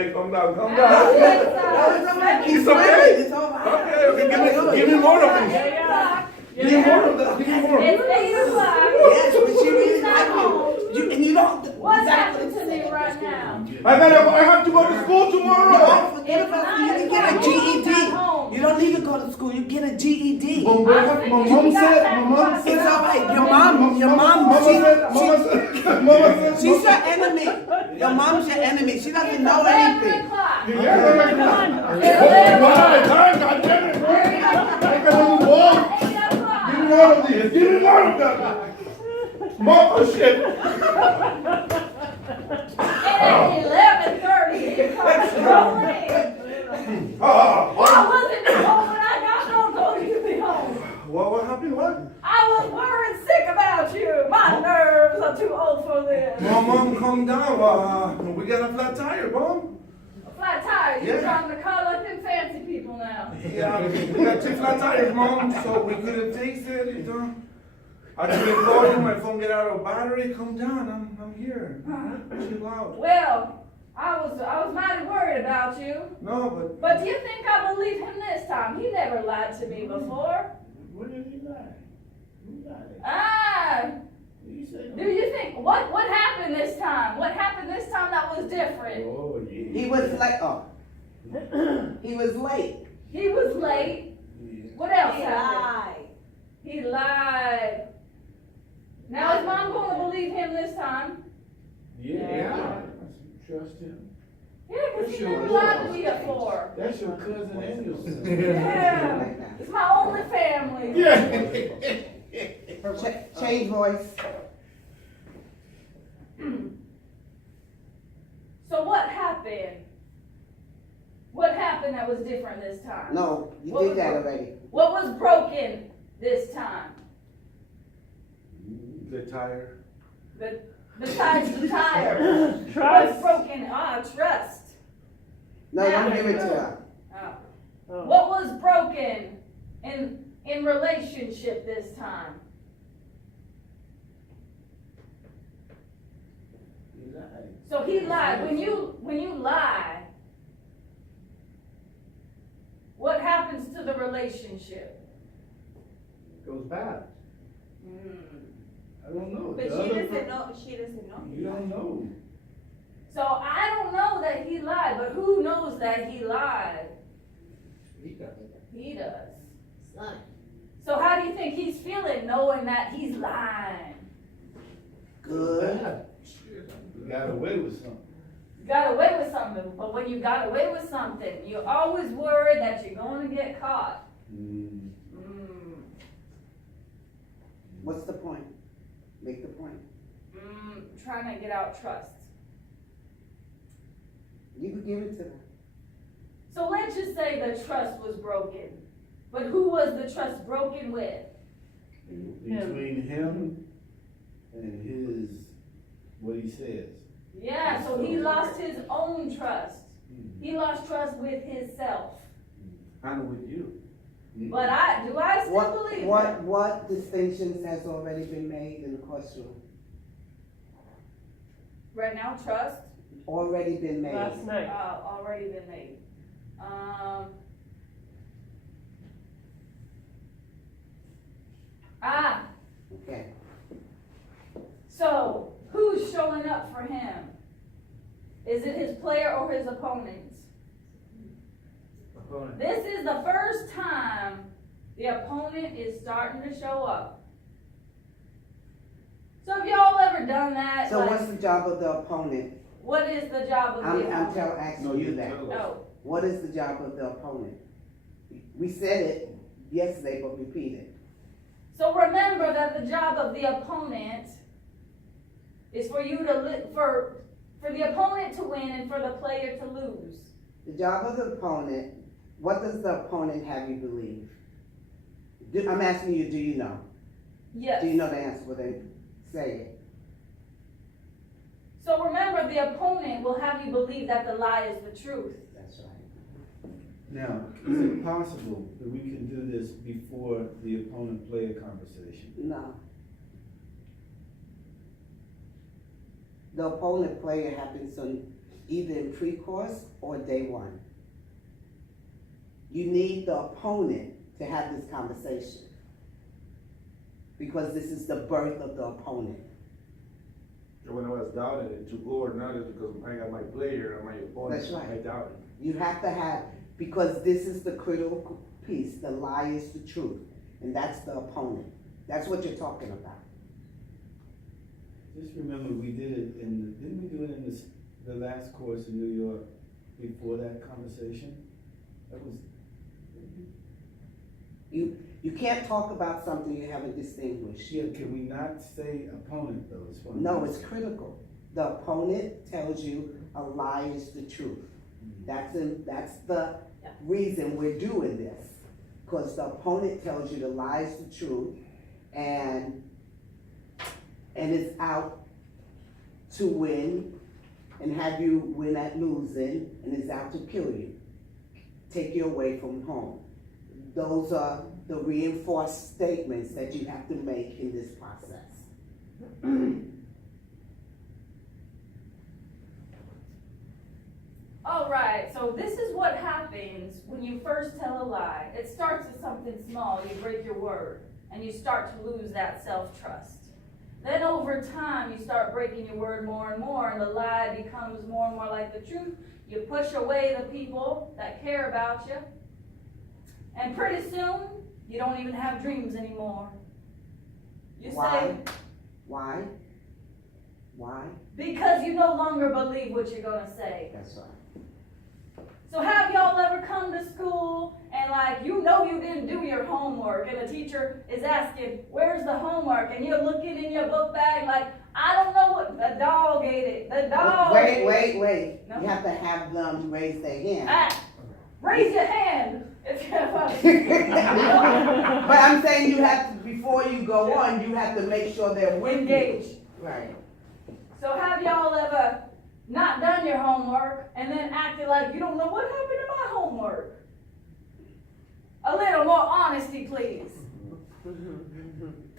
Hey, calm down, calm down. It's okay. It's all right. Okay, give me more of these. Give me more of that. Give me more. It's 8 o'clock. Yes, but she really like you. And you don't. What's happening to me right now? I have to go to school tomorrow. Don't forget about you. You get a GED. You don't need to go to school. You get a GED. My mom said. It's all right. Your mom she's your enemy. Your mom's your enemy. She doesn't know 11 anything. o'clock. God damn it, bro. I got a wall. 8 o'clock. Give me more of these. Give me more of that. More shit. And at 11:30, he comes rolling. I wasn't home when I got home, told you to be home. What happened? What? I was worried sick about you. My nerves are too old for this. Mom, calm down. We got a flat tire, Mom. A flat tire. You're Yeah. trying to call up them fancy people now. Yeah, we got 2 flat tires, Mom, so we couldn't fix it. I just been calling, my phone get out of battery. Calm down, I'm here. Chill out. Well, I was mighty worried about you. No, But do you think I believe him this time? He never lied to me before. When did he lie? Who lied? Ah, What you say? do you think, what happened this time? What happened this time that was different? Oh, yeah. He was like, he was late. He was late. Yeah. What else happened? He lied. Now is mom going to believe him this time? Yeah. Trust him. Yeah, because he Sure never will. lied to me before. That's your cousin and your son. Yeah, it's my only family. Change voice. So what happened? What happened that was different this time? No, you What did was that broke? already. What was broken this time? the tire. Besides the tire. What's broken? Trust. No, don't give it to her. Oh. What was broken in relationship this time? He lied. So he lied. When you lie, what happens to the relationship? Goes bad. I don't know. But The she other doesn't know. She doesn't know. You don't know. So I don't know that he lied, but who knows that he lied? He got He does. Son. So how do you think he's feeling knowing that he's lying? Good. bad. Shit, you got away with something. You got away with something, but when you got away with something, you're always worried that you're going to get caught. What's the point? Make the point. Trying to get out trust. You could give it to her. So let's just say the trust was broken. But who was the trust broken with? Between him and his, what he says. Yeah, so he lost his own trust. He lost trust with himself. And with you. But do I still believe him? What distinctions has already been made in the courtroom? Right now, trust Already been made. Last night. already been made. Okay. So who's showing up for him? Is it his player or his opponents? Opponent. This is the first time the opponent is starting to show up. So have y'all ever done that? So Like, what's the job of the opponent? what is the job of the I'm opponent? asking you that. tell us. Oh, What is the job of the opponent? We said it yesterday, but repeat it. so remember that the job of the opponent is for you to for the opponent to win and for the player to lose. The job of the opponent, what does the opponent have you believe? I'm asking you, do you know? Yes. Do you know the answer? Well, then say it. So remember, the opponent will have you believe that the lie is the truth. That's right. Now, is it possible that we can do this before the opponent-player conversation? No. The opponent player happens either in pre-course or day one. You need the opponent to have this conversation. Because this is the birth of the opponent. When I was doubting it to go or not is because I got my player and my opponent. That's right. I doubted. You have to have, because this is the critical piece, the lie is the truth, and that's the opponent. That's what you're talking about. Just remember, we did it didn't we do it in the last course in New York before that conversation? That was, You can't talk about something you haven't distinguished. yeah, can we not say opponent though? It's one No, of it's these- critical. The opponent tells you a lie is the truth. That's the reason we're doing this. Because the opponent tells you the lie is the truth and is out to win and have you win at losing and is out to kill you. Take you away from home. Those are the reinforced statements that you have to make in this process. All right, so this is what happens when you first tell a lie. It starts with something small, you break your word, and you start to lose that self-trust. Then over time, you start breaking your word more and more, and the lie becomes more and more like the truth. You push away the people that care about you, and pretty soon, you don't even have dreams anymore. You say, Why? Why? because you no longer believe what you're gonna say. That's right. So have y'all ever come to school and like, you know you didn't do your homework and the teacher is asking, where's the homework? And you're looking in your book bag like, I don't know what, the dog ate it, the dog ate it. Wait. No. You have to have them raise their hand. Ah, raise your hand. It's But I'm saying you have to, before you go on, you have to make sure they're with you. engage. Right. So have y'all ever not done your homework and then acted like you don't know what happened to my homework? A little more honesty, please.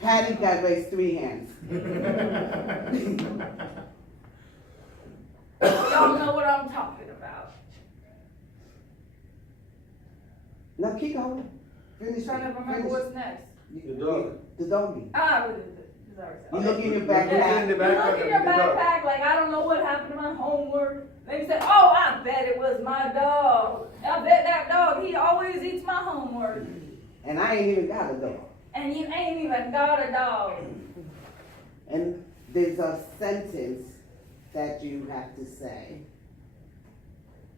Patty got raised 3 hands. Y'all know what I'm talking about. No, keep going. Finish. Trying to remember Finish. what's next. The dog. The doggy. Sorry. You look in your In backpack. the You backpack look in of your the dog. backpack like, I don't know what happened to my homework. They say, oh, I bet it was my dog. I bet that dog, he always eats my homework. And I ain't even got a dog. And you ain't even got a dog. And there's a sentence that you have to say.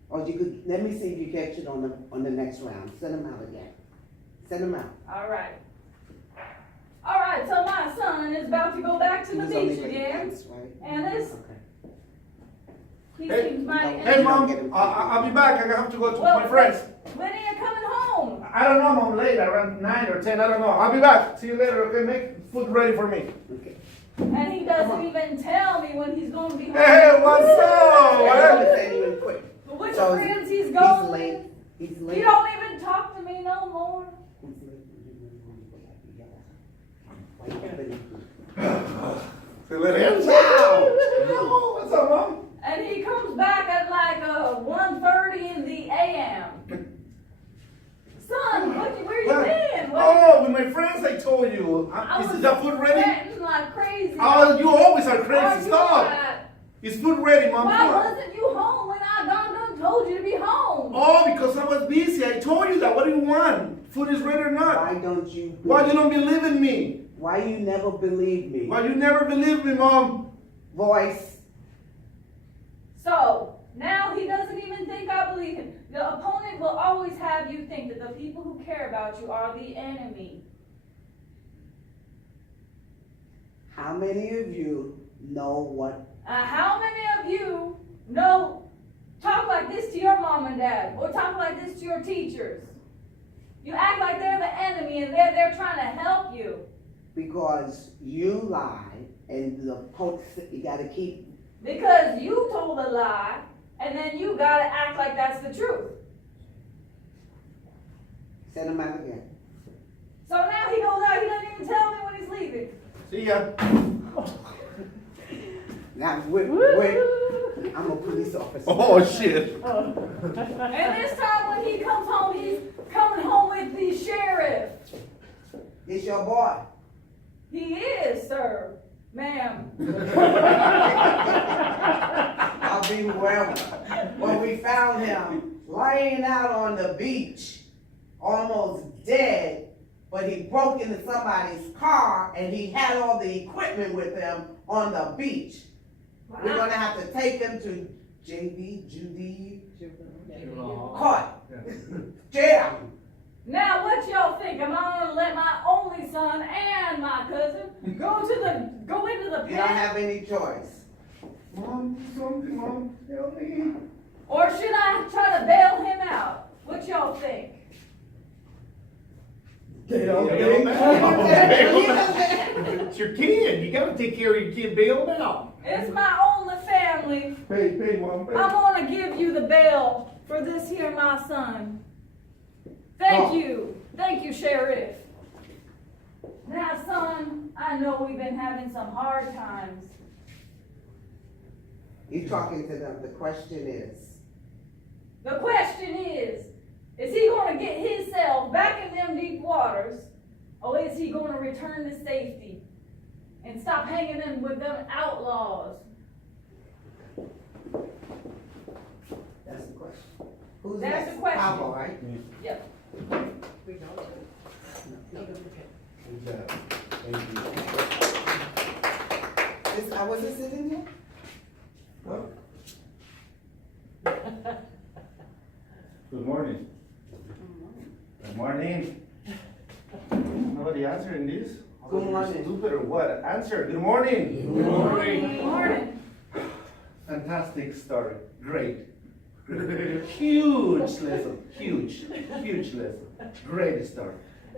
Or you could, let me see if you catch it on the next round. Send them out again. Send them out. All right. All right, so my son is about to go back to He the was only beach making again. sense, right? And this, Okay. he Hey, seems mighty. Hey mom, I'll be back. I have to go to Well, my friends. when are you coming home? I don't know, mom, late, around 9 or 10, I don't know. I'll be back. See you later, okay? Make food ready for me. Okay. And he doesn't even tell me when he's going to be home. Hey, what's I'm up? gonna send you in quick. But which So, friends he's He's going late. with? He's He late. don't even talk to me no more. He's late. Why you opening? See you later. Ciao. Oh, what's up, mom? And he comes back at like 1:30 in the a.m. Son, where you been? Oh, with my friends, I told you. I Is was the food ready? sweating like crazy. Oh, you always are Are crazy. you Stop. not? Is food ready, mom? Why Come on. wasn't you home when I done told you to be home? Oh, because I was busy. I told you that. What do you want? Food is ready or not? Why don't you? Why you don't believe in me? Why you never believe me? Why you never believe me, mom? Voice. So, now he doesn't even think I believe him. The opponent will always have you think that the people who care about you are the enemy. How many of you know what? How many of you know, talk like this to your mom and dad, or talk like this to your teachers? You act like they're the enemy and they're trying to help you. Because you lie and the opponent, you gotta keep. Because you told a lie, and then you gotta act like that's the truth. Send them out again. So now he goes out, he doesn't even tell me when he's leaving. See ya. Now, I'm a police officer. Oh, shit. And this time when he comes home, he's coming home with the sheriff. It's your boy. He is, sir, ma'am. I'll be wherever. When we found him laying out on the beach, almost dead, but he broke into somebody's car and he had all the equipment with him on the beach. We're gonna have to take him to Judy, court, jail. Now, what y'all think? Am I gonna let my only son and my cousin go into the You don't pit? have any choice. Mom, something, Mom, help me. Or should I try to bail him out? What y'all think? Bail him out. It's your kid. You gotta take care of your kid, bail him out. It's my only family. Pay, Mom, pay. I'm gonna give you the bail for this here, my son. Thank you, Sheriff. Now, son, I know we've been having some hard times. You talking to them, the question is, The question is he gonna get himself back in them deep waters, or is he gonna return to safety and stop hanging in with them outlaws? that's the question. Who's That's next? the question. Pablo, right? Yep. Good job. Thank you. I wasn't sitting here? Good morning. Good morning. Nobody answering this? Good morning. Stupid or what? Answer. Good morning. Good morning. Morning. Fantastic story. Great. Huge lesson. Huge lesson. Great story.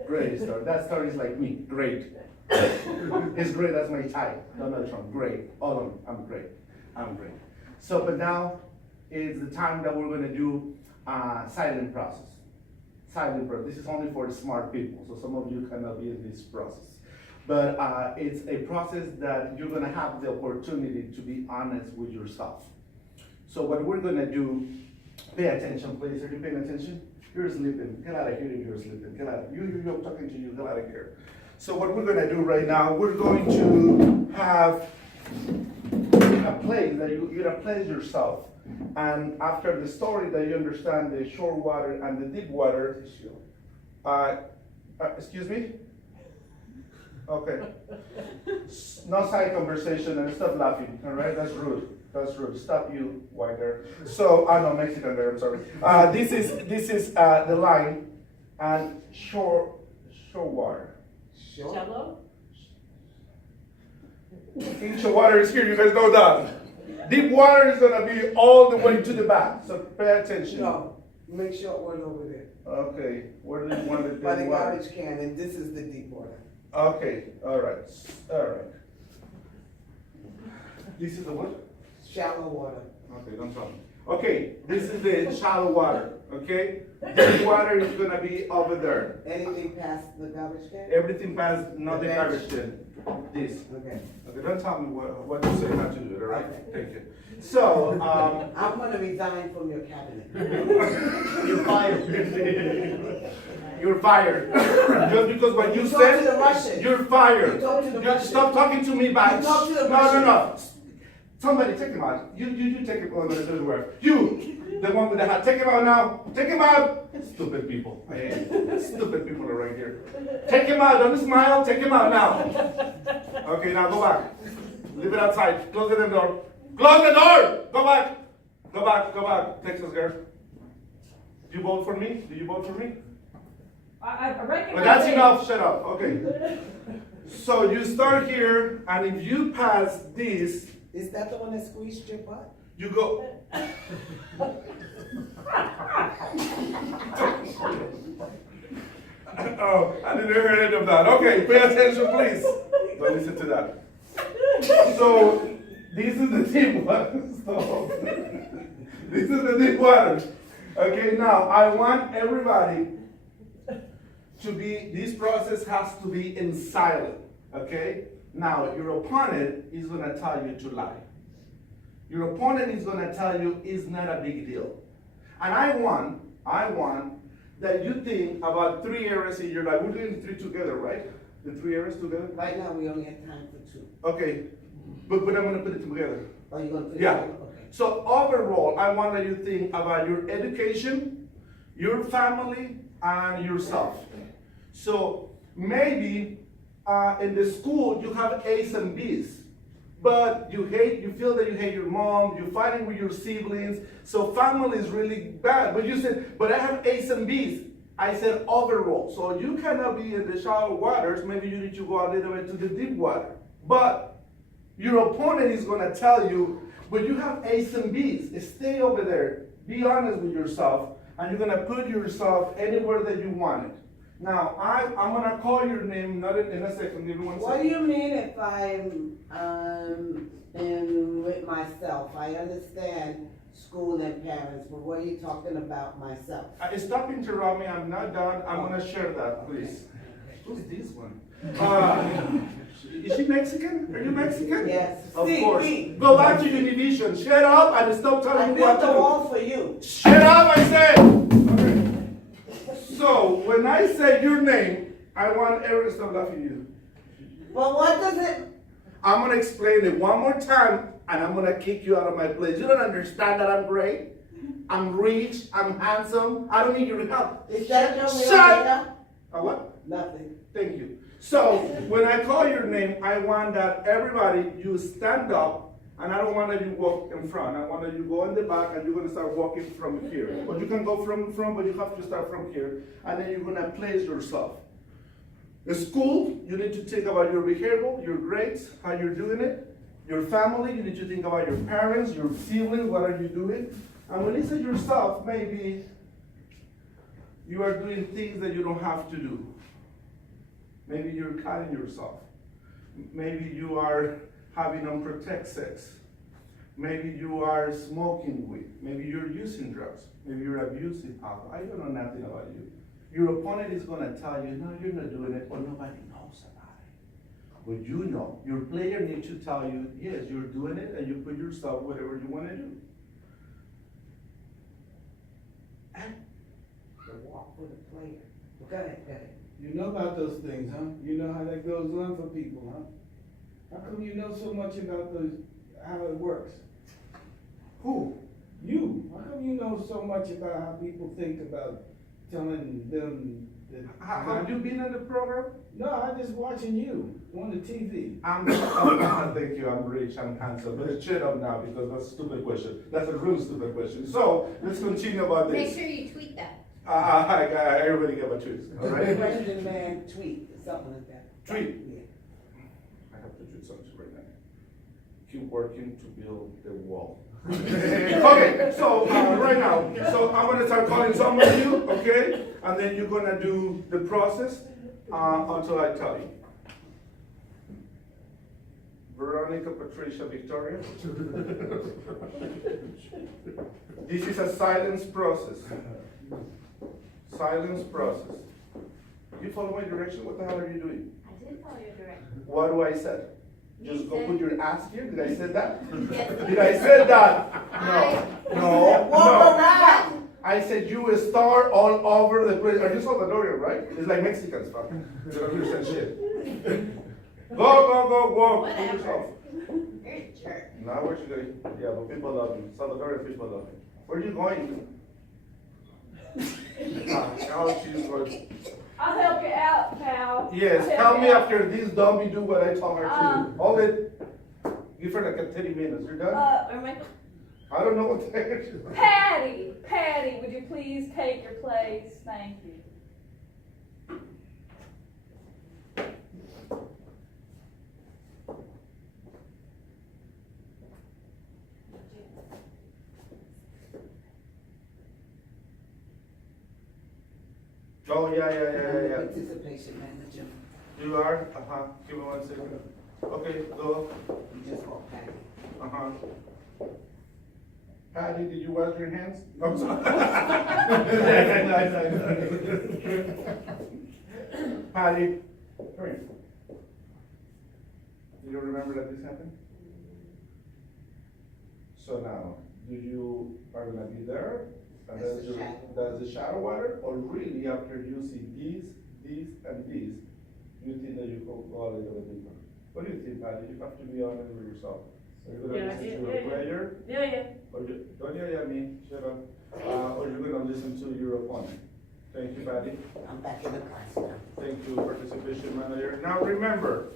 Great story. That story is like me. Great. It's great. That's my type. Donald Trump. Great. All of them. I'm great. I'm great. So, but now is the time that we're going to do silent process. Silent process. This is only for the smart people. So some of you cannot be in this process. But it's a process that you're going to have the opportunity to be honest with yourself. So what we're going to do, pay attention, please. Are you paying attention? You're sleeping. Get out of here if you're sleeping. Get out of here. I'm talking to you. Get out of here. So what we're going to do right now, we're going to have a place that you're going to place yourself. And after the story that you understand the shore water and the deep water, excuse me? Okay. No side conversation and stop laughing, all right? That's rude. That's rude. Stop you, white there. So, no, Mexican there, I'm sorry. This is the line and shore water. Shallow? Inch of water is here, you guys know that. Deep water is gonna be all the way to the back, so pay attention. No, make sure one over there. Okay, where do you want it? By the garbage can, and this is the deep water. Okay, all right. This is the what? Shallow water. Okay, no problem. Okay, this is the shallow water, okay? Deep water is gonna be over there. Anything past the garbage can? Everything past, not the Okay. garbage can. This. Okay. Okay, don't tell me what you say not to do it, all right? Okay. Thank you. So, I'm gonna resign from your cabinet. you're fired. You're fired. Just because what you You said, talked to the Russian. you're fired. You talked to the Russian. Stop talking to me back. You talked to the No. Russian. Somebody take him out. You take him out. You, the one with the hat, take him out now. Take him out. Stupid people. I hate it. Stupid people are right here. Take him out. Don't smile. Take him out now. Okay, now go back. Leave it outside. Close the door. Close the door. Go back. Go back. Texas girl. Do you vote for me? Do you vote for me? I reckon. But that's enough. Shut up. Okay. So you start here, and if you pass this, Is that the one that squeezed your butt? you go. Oh, I didn't hear any of that. Okay, pay attention, please. Don't listen to that. So, this is the deep water. So, this is the deep water. Okay, now I want everybody to be, this process has to be in silent. Okay? Now, your opponent is going to tell you to lie. Your opponent is gonna tell you it's not a big deal. And I want that you think about 3 areas in your life. We're doing 3 together, right? The 3 areas together? Right now, we only have time for 2. Okay, but I'm gonna put it together. Are you gonna put it Yeah. together? Okay. So overall, I want that you think about your education, your family, and yourself. So maybe in the school you have A's and B's, but you feel that you hate your mom, you're fighting with your siblings, so family is really bad. But you said, but I have A's and B's. I said overall. So you cannot be in the shallow waters, maybe you need to go a little bit to the deep water. But your opponent is gonna tell you, but you have A's and B's. Stay over there. Be honest with yourself, and you're gonna put yourself anywhere that you want it. Now, I'm gonna call your name, not in a second, give me 1 second. What do you mean if I'm in with myself? I understand school and parents, but what are you talking about myself? Stop interrupting me, I'm not done, I'm gonna share that, please. Who's this one? Is she Mexican? Are you Mexican? Yes. Of See, course. we- Go back to Univision, shut up and stop I telling me built what the to do. wall for you. Shut up, I said! Okay. So, when I say your name, I want everyone to stop laughing at you. But what does it, I'm gonna explain it one more time, and I'm gonna kick you out of my place. You don't understand that I'm great? I'm rich, I'm handsome, I don't need your help. is that your real Shut- name? What? Nothing. Thank you. So, when I call your name, I want that everybody, you stand up, and I don't want that you walk in front. I want that you go in the back, and you're gonna start walking from here. Or you can go from front, but you have to start from here, and then you're gonna place yourself. The school, you need to think about your behavior, your grades, how you're doing it. Your family, you need to think about your parents, your siblings, what are you doing? And when you say yourself, maybe you are doing things that you don't have to do. Maybe you're cutting yourself. Maybe you are having unprotected sex. Maybe you are smoking weed. Maybe you're using drugs. Maybe you're abusing alcohol. I don't know nothing about you. Your opponent is gonna tell you, no, you're not doing it, or nobody knows about it. But you know, your player needs to tell you, yes, you're doing it, and you put yourself whatever you wanna do. The walk for the player. Go ahead. You know about those things, huh? You know how that goes on for people, huh? How come you know so much about how it works? Who? You. How come you know so much about how people think about telling them that? Have you been on the program? No, I'm just watching you on the TV. Thank you, I'm rich, I'm handsome, but shut up now because that's a stupid question. That's a real stupid question. So, let's continue about Make this. sure you tweet that. Everybody get my tweets, all right? Brendan Man tweet, something like that. Tweet. Yeah. I have to tweet something right now. Keep working to build the wall. Okay, so right now, so I'm gonna start calling some of you, okay? And then you're gonna do the process until I tell you. Veronica, Patricia, Victoria. This is a silence process. Silence process. You follow my direction? What the hell are you doing? I did follow your direction. What do I say? Just You go said- put your ass here? Did I say that? Yes. Did I say that? I- No, Walk no. around. I said you will start all over the place. Are you Salvadorian, right? It's like Mexican stuff. You don't understand shit. Go, walk. Put Whatever. yourself. You're a jerk. Now where you going? Yeah, but people love you. Salvadorian people love you. Where are you going? Now she's going. I'll help you out, pal. Yes, I'll tell help me you out. after this dummy do what I told her to do. Hold it. Give her like a 30 minutes. You're done? Or my, I don't know what the heck she's doing. Patty, would you please take your place? Thank you. Oh, yeah. Participation manager. You are? Uh-huh. Give me 1 second. Okay, go. You just call Patty. Uh-huh. Patty, did you wash your hands? I'm sorry. Patty, come here. Do you remember that this happened? So now, are gonna be there? And That's the shadow. that's the shadow water, or really after you see these, and these, you think that you go a little bit deeper? What do you think, Patty? You have to be honest with yourself. Are you gonna listen to your player? Yeah. Or don't yell at me, shut up. Or you're gonna listen to your opponent? Thank you, Patty. I'm back in the class now. Thank you, participation manager. Now remember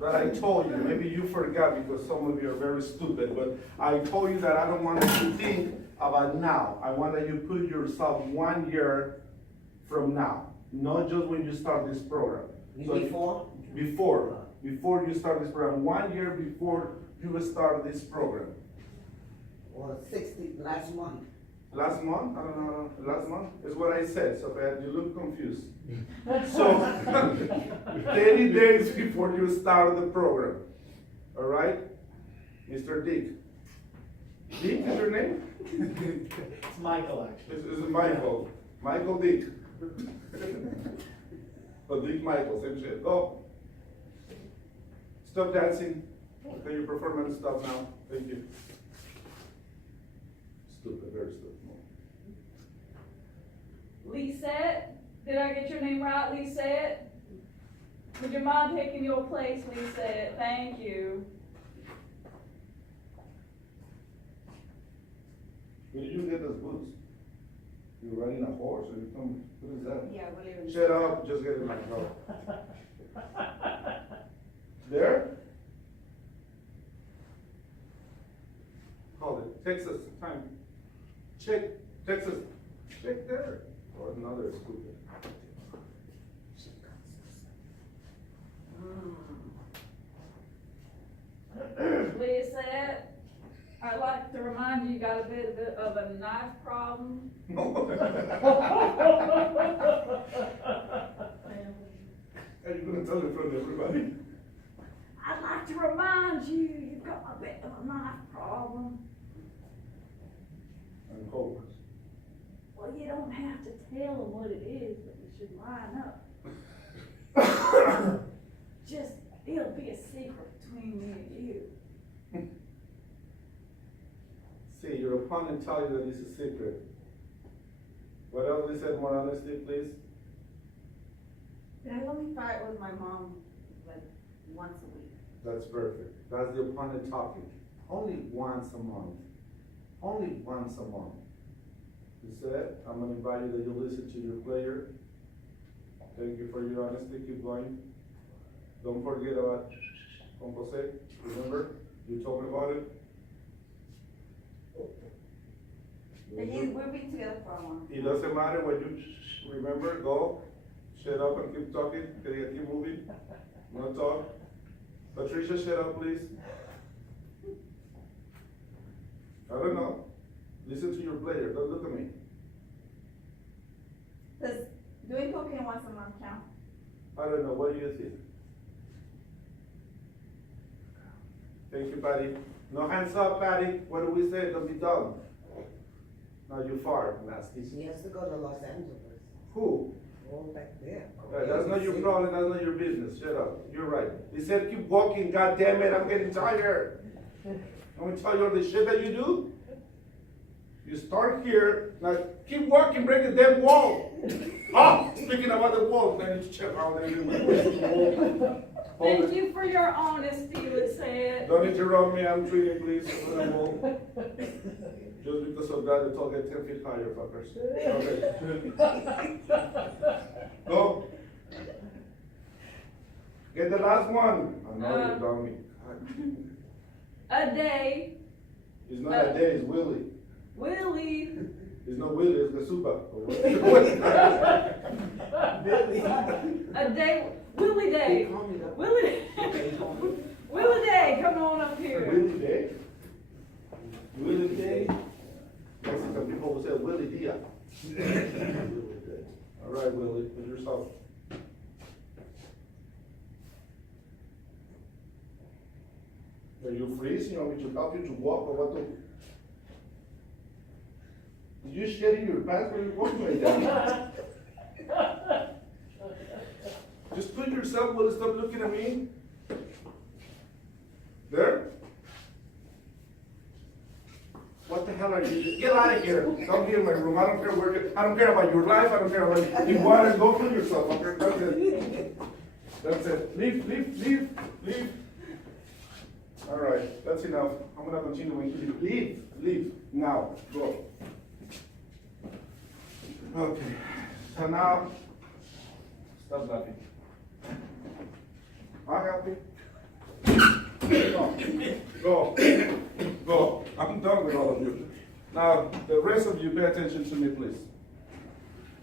that I told you, maybe you forgot because some of you are very stupid, but I told you that I don't want you to think about now. I want that you put yourself 1 year from now, not just when you start this program. So before you start this program, 1 year before you start this program. Or 60, last month. Last month? I don't know, last month is what I said, so bad, you look confused. So, 30 days before you start the program, all right? Mr. Dick. Dick is your name? It's Michael, actually. This is Michael. Michael Dick. Or Dick Michael, same shit. Go. Stop dancing. Okay, your performance stop now. Thank you. Stupid, very stupid. Lisette, did I get your name right, Lisette? Would you mind taking your place, Lisette? Thank you. Where did you get those boots? You riding a horse or you come, what is that? Yeah, we'll leave it. Shut up, just get in my car. There? Hold it, Texas, time. Check, Texas, check there. Or another stupid. Lisette, I'd like to remind you, you got a bit of a knife problem. Are you gonna tell it in front of everybody? I'd like to remind you, you've got a bit of a knife problem. And cold. Well, you don't have to tell them what it is, but you should line up. Just, it'll be a secret between me and you. See, your opponent tell you that it's a secret. What else we said, more honesty, please? I only fight with my mom like once a week. That's perfect. That's the opponent talking. Only once a month. Only once a month. You said, I'm gonna invite you that you listen to your player. Thank you for your honesty. Keep going. Don't forget about Compose. Remember? You told me about it. We've been together for a while. It doesn't matter what you remember. Go. Shut up and keep talking. Keep moving. No talk. Patricia, shut up, please. I don't know. Listen to your player. Don't look at me. Does doing cocaine once a month count? I don't know. What do you think? Thank you, Patty. No hands up, Patty. What do we say? Don't be dumb. Now you far, nasty. She has to go to Los Angeles. Who? All back there. That's not your problem. That's not your business. Shut up. You're right. He said keep walking. God damn it. I'm getting tired. I'm gonna tell you all the shit that you do. You start here. Now keep walking. Break the damn wall. Speaking about the wall, I need to check how they do. Thank you for your honesty, Lisette. Don't interrupt me. I'm treating, please. Just because of that, it's all get 10 feet higher, fuckers. Okay. Go. Get the last one. Another dummy. A day. It's not a day, it's Willie. Willie. It's not Willie, it's the Suba. A day. Willie Day. Willie Day. Willie Day, come on up here. Willie Day? Willie Day? Mexican people will say Willie Dia. All right, Willie, put yourself. Are you freezing? You want me to help you to walk or what? Did you shit in your pants when you walked like that? Just put yourself, Willie, stop looking at me. There? hell are you? Get out of here. Don't be in my room. I don't care where I don't care about your life. I don't care about you want to go kill yourself. Okay? That's it. That's it. Leave. All right, that's enough. I'm gonna continue with you. Leave. Now, go. Okay. So now, stop laughing. I'll help you. Go. I'm done with all of you. Now, the rest of you, pay attention to me, please.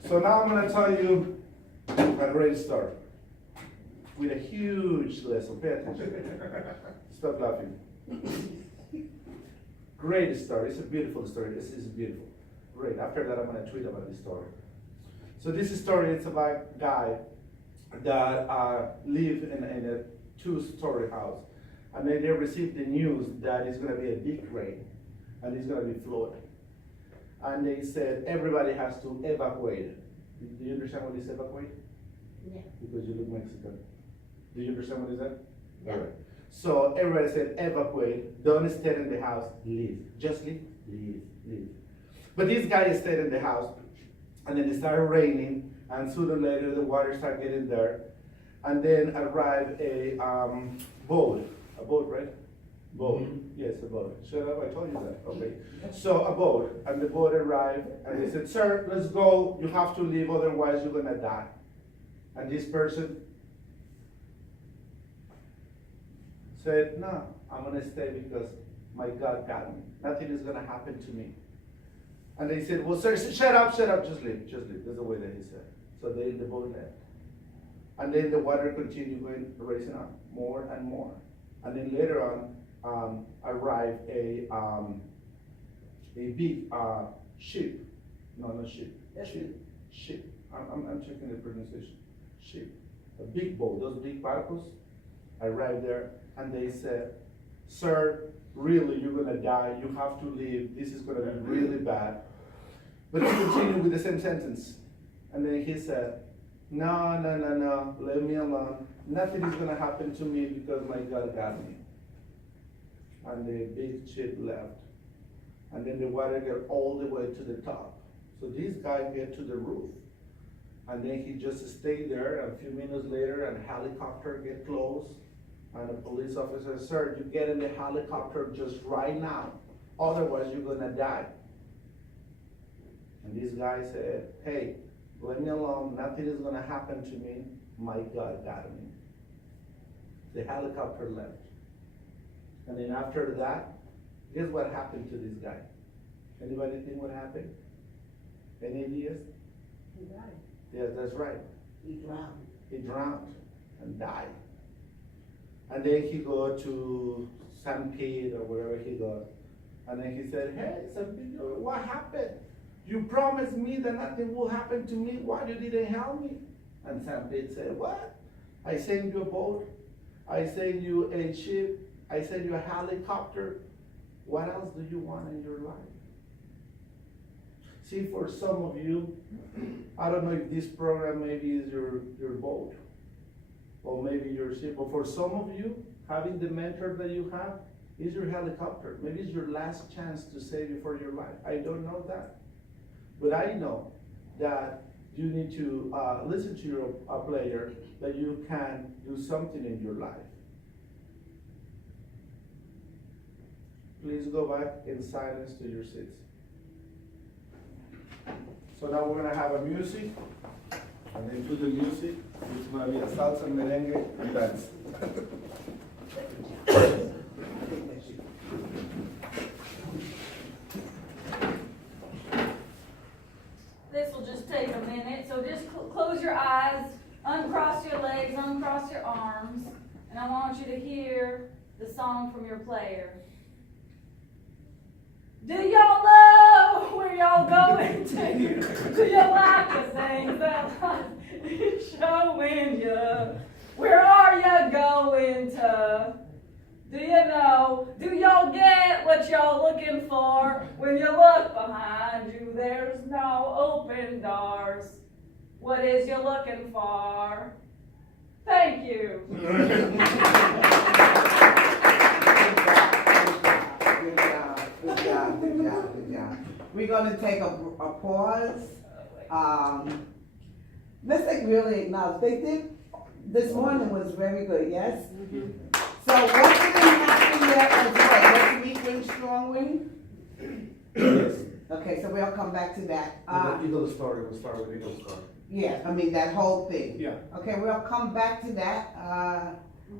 So now I'm going to tell you a great story with a huge lesson. Pay attention. Stop laughing. Great story. It's a beautiful story. This is beautiful. Great. After that, I'm going to tweet about this story. So this story is about a guy that lived in a 2-story house. And then they received the news that it's going to be a big rain and it's going to be flooded. And they said everybody has to evacuate. Do you understand what is evacuate? Yeah. Because you look Mexican. Do you understand what is that? Yeah. All right. So everybody said evacuate, don't stay in the house, leave. Just leave. But this guy stayed in the house, and then it started raining, and sooner or later the water started getting there. And then arrived a boat, right? Boat, yes, a boat. Shut up, I told you that, okay. So a boat, and the boat arrived, and they said, sir, let's go, you have to leave, otherwise you're gonna die. And this person said, no, I'm gonna stay because my God got me. Nothing is gonna happen to me. And they said, well, sir, shut up, just leave. That's the way that he said. So the boat left. And then the water continued going, raising up more and more. And then later on, arrived a big ship. No, not ship. Ship. I'm checking the pronunciation. Ship. A big boat. Those big barcos arrived there, and they said, sir, really, you're gonna die. You have to leave. This is gonna be really bad. But he continued with the same sentence. And then he said, no, leave me alone. Nothing is gonna happen to me because my God got me. And the big ship left. And then the water got all the way to the top. So this guy get to the roof. And then he just stayed there. A few minutes later, a helicopter get close. And a police officer, sir, you get in the helicopter just right now. Otherwise, you're gonna die. And this guy said, hey, leave me alone, nothing is gonna happen to me, my God got me. The helicopter left. And then after that, guess what happened to this guy? Anybody think what happened? Any ideas? He died. Yes, that's right. He drowned. He drowned and died. And then he go to San Pete or wherever he goes. And then he said, hey, San Pete, what happened? You promised me that nothing will happen to me. Why you didn't help me? And San Pete said, what? I sent you a boat. I sent you a ship. I sent you a helicopter. What else do you want in your life? See, for some of you, I don't know if this program maybe is your boat or maybe your ship, but for some of you, having the mentor that you have is your helicopter. Maybe it's your last chance to save you for your life. I don't know that. But I know that you need to listen to your player, that you can do something in your life. Please go back in silence to your seats. So now we're gonna have a music, and then to the music, it's gonna be a salsa, merengue, and dance. This will just take a minute, so just close your eyes, uncross your legs, uncross your arms, and I want you to hear the song from your player. Do y'all know where y'all going to? Do you like the things that life is showing you? Where are you going to? Do you know? Do y'all get what y'all looking for? When you look behind you, there's no open doors. What is you looking for? Thank you. Good job. we're gonna take a pause. Let's really acknowledge, they did, this morning was very good, yes? So what didn't happen yet was what, let's meet Wing Strong Wing? Yes. Okay, so we'll come back to that. Eagle story, we'll start with Eagle story. Yeah, I mean, that whole thing. Yeah. Okay, we'll come back to that.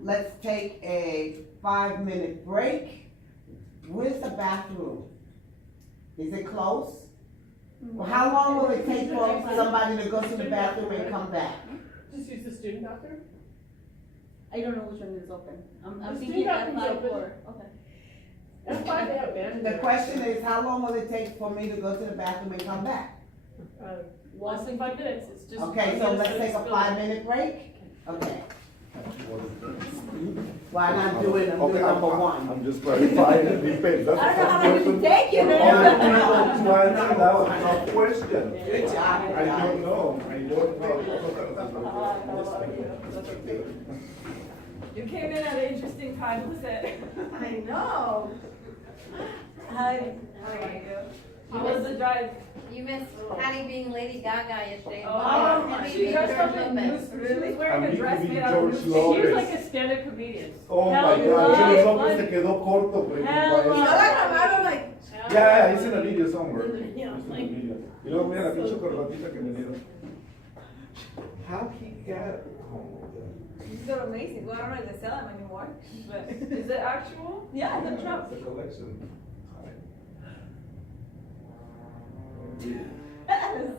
Let's take a 5-minute break. Where's the bathroom? Is it close? Well, how long will it take for somebody to go to the bathroom and come back? Just use the student bathroom? I don't know which one is open. I'm The thinking at student bathroom's 5 open. or, okay. That's why they have band. The question is, how long will it take for me to go to the bathroom and come back? Less than 5 minutes, it's just. Okay, so let's take a 5-minute break? Okay. Why not do it, I'm doing number one. I'm just clarifying, it depends. That's I a don't know how tough long it question. take you. For other people to answer, that was a tough question. Good job. I don't know, I don't know. You came in at an interesting time, Lisette. I know. Hi. How are you? How was the drive? You missed Patty being Lady Gaga yesterday. Oh, And she being dressed up George in Lopez. news. She was wearing I'm a dress being made out George of She Lopez. was like a stand-up comedian. Oh my Hell God, no. George Lopez se quedó corto, pero Hell igual. no. I'm like, Yeah, he's in a video somewhere. Yeah, He's in a like- video. Y luego mira la pinche corbatita que me dieron. How he got? Oh my God. these are amazing. Well, I don't know if they sell them anymore, but. Is it actual? Yeah, the Trump. It's a collection.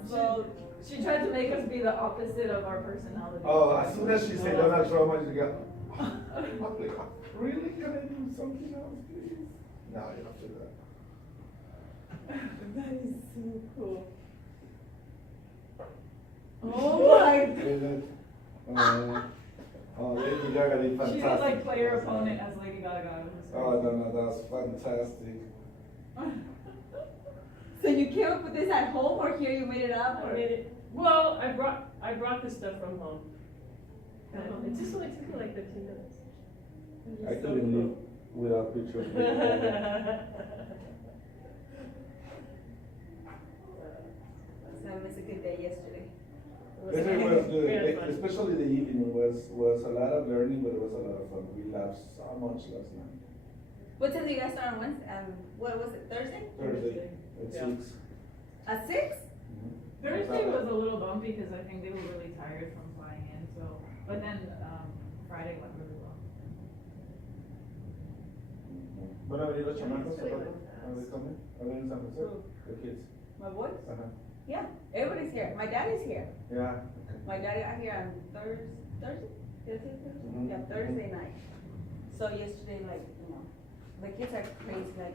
So, she tried to make us be the opposite of our personality. Oh, as soon as she said Donald Trump, I just got. I'm like, really? Can I do something else, please? No, you have to do that. That is so cool. Oh my. Oh, Lady Gaga did fantastic. She did like play her opponent as Lady Gaga. Oh, no, that's fantastic. So you came up with this at home or here you made it up? I Or? made it, well, I brought this stuff from home. It just only took me like 15 minutes. It was I so couldn't live cool. without pictures. of Lady Gaga. So it was a good day yesterday. Yesterday was We had good, fun. especially the evening was a lot of learning, but it was a lot of fun. We laughed so much last night. What time did you guys start on Wednesday? What was it, Thursday? Thursday at Yeah. 6. At 6? Thursday was a little bumpy because I think they were really tired from flying in, so, but then, Friday went really well. ¿Van a venir los chamacos? ¿Are they coming? ¿Are they in San Jose? The kids. My boys? Uh-huh. Yeah, everybody's here. My daddy's here. Yeah. My daddy got here on Thursday? Did I say Thursday? Mhm. Yeah, Thursday night. So yesterday, like, the kids are crazy, like,